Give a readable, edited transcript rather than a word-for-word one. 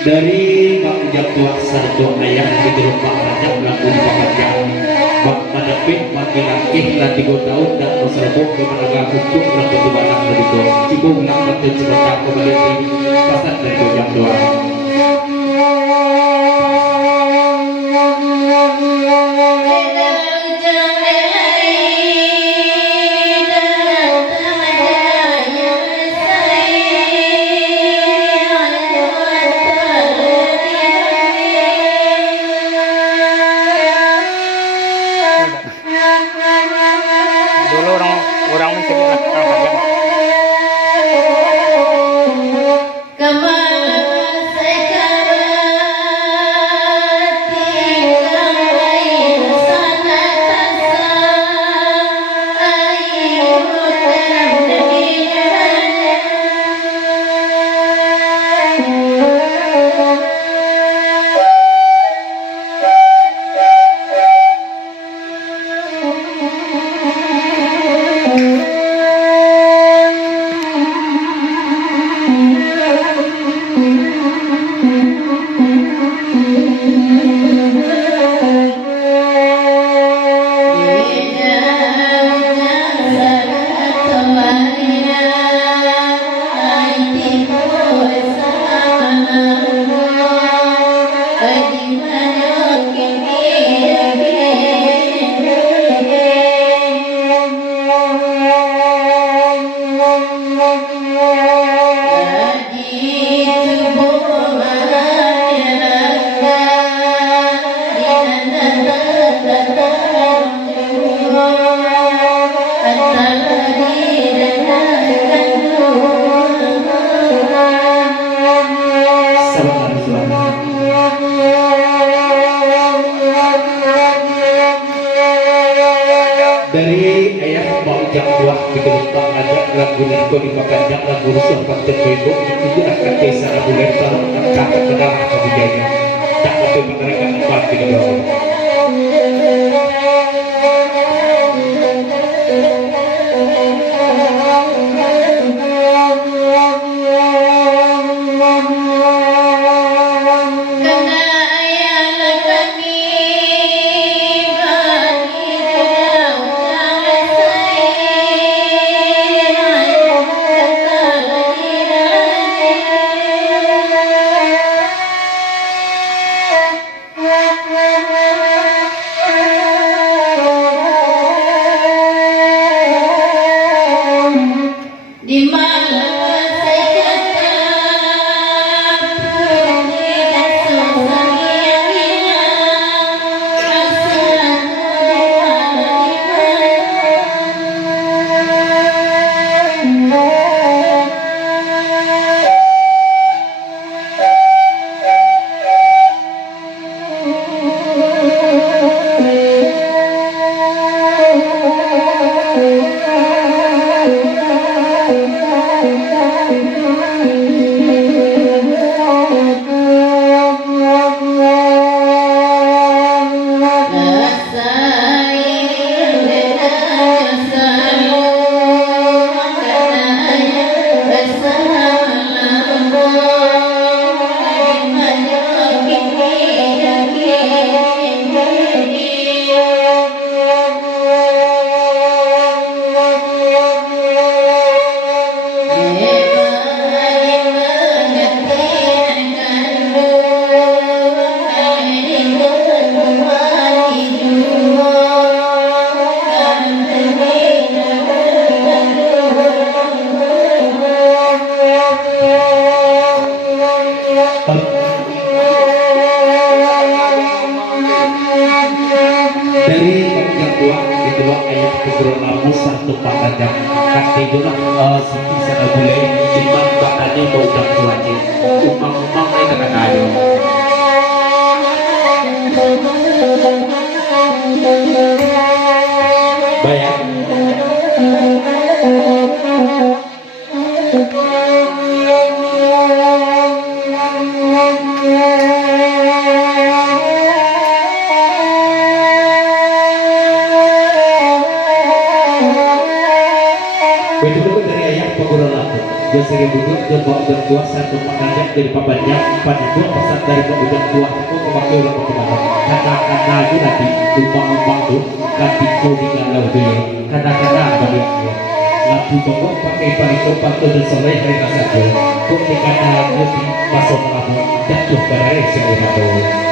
dari Bang Jatuh Sarjo ayah di Gerobak Raja lagu pekerjaan Bang Madapin laki-laki lah 3 tahun dan berserbuk di menegak hukum dan ketubanan beriku cibung nak berarti cerita kembali pasat dari Gojang doang. orang ini sini lah orang dari ayah Bang Jatuh di Gerobak Raja lagu niko di pekerjaan lagu rusuh faktor Facebook itu akan desa Abu Lempar angkat kenal kabujanya tak betul mereka tempat di bawah. Yeah. satu panjang kaki dulu sini sana boleh cuman bahannya mau udah tuanya umang-umang ini kena kayu bayar betul-betul dari ayah pengguna laku dia sering duduk dia bawa berkuah satu pengajak dari pabanyak pada dua pesan dari pengguna kuah itu memakai orang perkembangan katakan lagi nanti umpang-umpang tuh nanti kodingan lau dia kata-kata bagi dia laku bengok pakai pariko pantu dan soleh hari kasar kok dikata lagi masuk mengamu jatuh ke raya sehingga